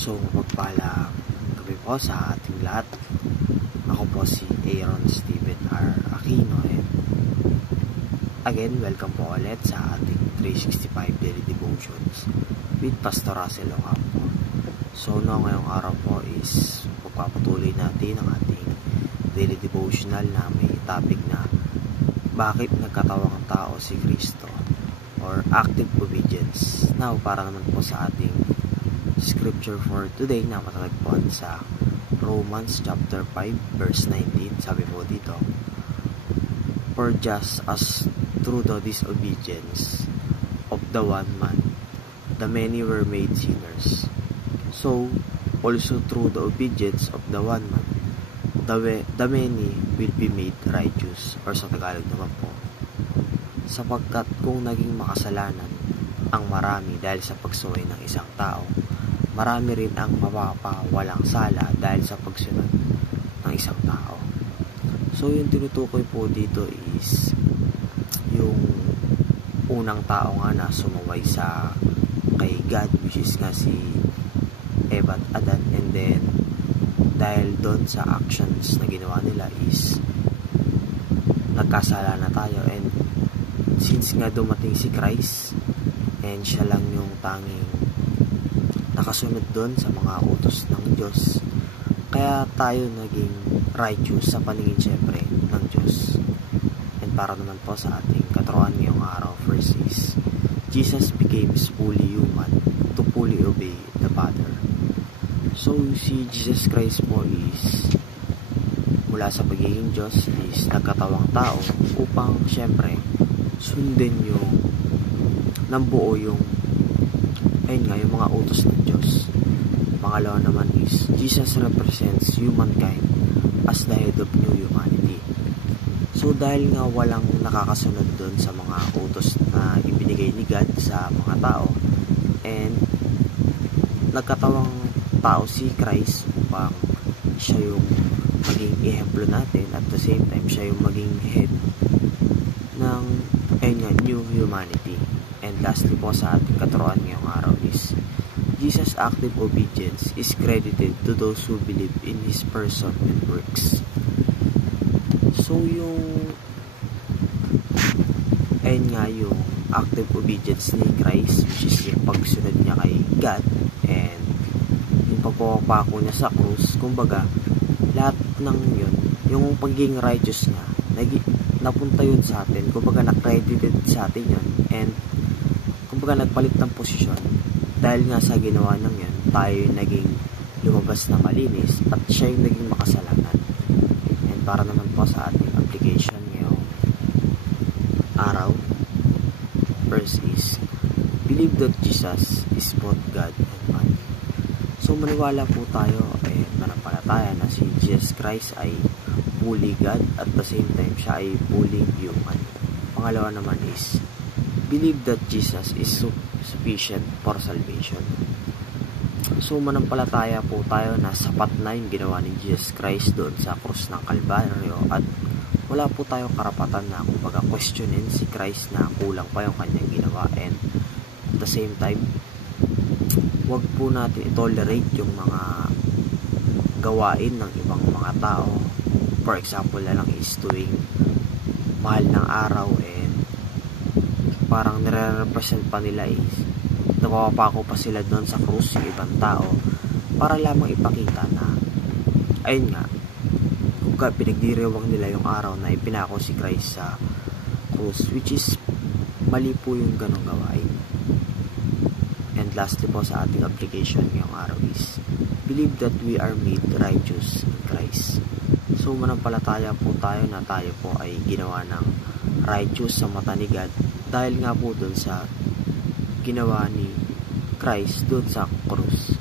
So, mapagpalang gabi po sa ating lahat. Ako po si Aaron Steven R. Aquino. And again, welcome po ulit sa ating 365 Daily Devotions with Pastor Russell Ocampo. So, ngayong araw po is pagpapatuloy natin ang ating daily devotional na may topic na bakit nagkatawang tao si Kristo or active obedience. Now, para naman po sa ating scripture for today na matatagpuan sa Romans chapter 5 verse 19. Sabi po dito, for just as through the disobedience of the one man the many were made sinners, so also through the obedience of the one man the many will be made righteous. Or sa Tagalog naman po, sapagkat kung naging makasalanan ang marami dahil sa pagsuway ng isang tao, marami rin ang mapapawalang sala dahil sa pagsunod ng isang tao. So, yung tinutukoy po dito is yung unang tao nga na sumuway sa kay God, which is nga si Eva at Adan. And then, dahil doon sa actions na ginawa nila is nagkasala na tayo. And since nga dumating si Christ and siya lang yung tanging nakasunod doon sa mga utos ng Diyos, kaya tayo naging righteous sa paningin syempre ng Diyos. And para naman po sa ating katuruan ngayong araw, first is Jesus became fully human to fully obey the Father. So si Jesus Christ po is mula sa pagiging Diyos is nagkatawang tao upang syempre sundin yung nambuo yung yung mga utos ng Diyos. Pangalawa naman is Jesus represents humankind as the head of new humanity. So dahil nga walang nakakasunod doon sa mga utos na ibinigay ni God sa mga tao, and nagkatawang tao si Christ upang siya yung maging ehemplo natin, at the same time siya yung maging head ng new humanity. And lastly po sa ating katuruan ngayong araw is Jesus' active obedience is credited to those who believe in His person and works. So yung yung active obedience ni Christ, which is yung pagsunod niya kay God and yung pagpapako niya sa krus, kumbaga lahat ng yun, yung pagiging righteous niya napunta yun sa atin, kumbaga na-credited sa atin yun, and kumbaga nagpalit ng posisyon dahil nga sa ginawa ng yan, tayo yung naging lumabas na malinis at siya yung naging makasalanan. And para naman po sa ating application ngayong araw, first is believe that Jesus is both God and man. So maniwala po tayo manampalataya na si Jesus Christ ay fully God at the same time siya ay fully human. Pangalawa naman is believe that Jesus is sufficient for salvation. So manampalataya po tayo na sapat na yung ginawa ni Jesus Christ doon sa krus ng Kalbaryo, at wala po tayong karapatan na kumbaga questionin si Christ na kulang pa yung kanyang ginawa. And at the same time, wag po natin i-tolerate yung mga gawain ng ibang mga tao. For example na lang is tuwing mahal ng araw, parang nire-represent pa nila is napapako pa sila doon sa krus yung ibang tao para lamang ipakita na ayun nga, kung pinagdiriwang nila yung araw na ipinako si Christ sa krus, which is mali po yung ganong gawain. And lastly po sa ating application ngayong araw is believe that we are made righteous in Christ. So manampalataya po tayo na tayo po ay ginawa ng righteous sa mata ni God dahil nga po doon sa ginawa ni Christ doon sa krus.